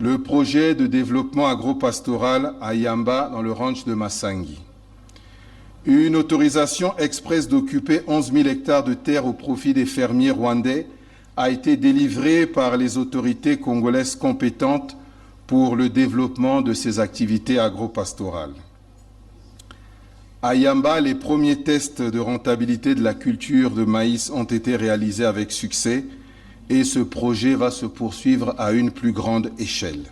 le projet de développement agropastoral à Yamba dans le ranch de Massangi. Une autorisation express d'occuper 11 000 hectares de terre au profit des fermiers rwandais a été délivrée par les autorités congolaises compétentes pour le développement de ces activités agropastorales. À Yamba, les premiers tests de rentabilité de la culture de maïs ont été réalisés avec succès et ce projet va se poursuivre à une plus grande échelle.